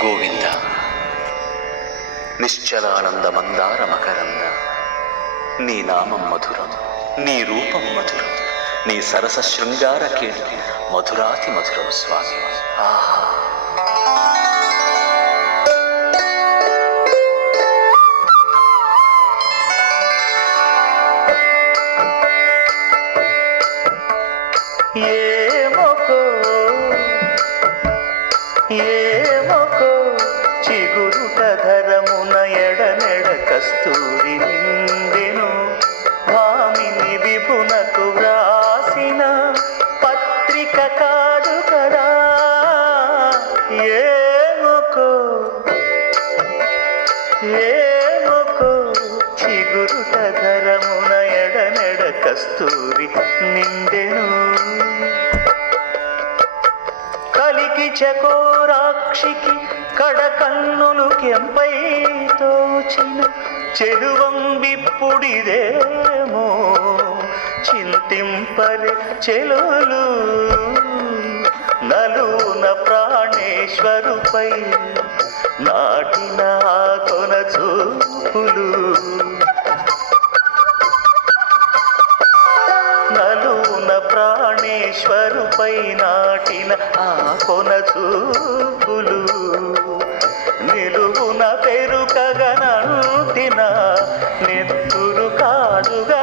గోవింద నిశ్చలానంద మందార మకరంద, నీ నామం మధురం, నీ రూపం మధురం, నీ సరస శృంగార కీర్తి మధురాతి మధురం స్వామి. ఆహా! ఏమొకో చిగురుట ధరమున ఎడనెడ కస్తూరి నిందెను, భామిని విభునకు వ్రాసిన పత్రిక కాదు కదా. ఏమొకో చిగురుట ధరమున ఎడనెడ కస్తూరి నిందెను, కలికి చకోరాక్షికి కడకన్నులు కెంపై తోచిన చెలువం విప్పుడిదేమో చింతింపరే చెలులు. నలున ప్రాణేశ్వరుపై నాటిన కొన చూపులు, నలున ప్రాణేశ్వరుపై నాటిన ఆ కొన చూపులు, నిలువున పెరుకగనంటిన నెత్తురు కాదుగా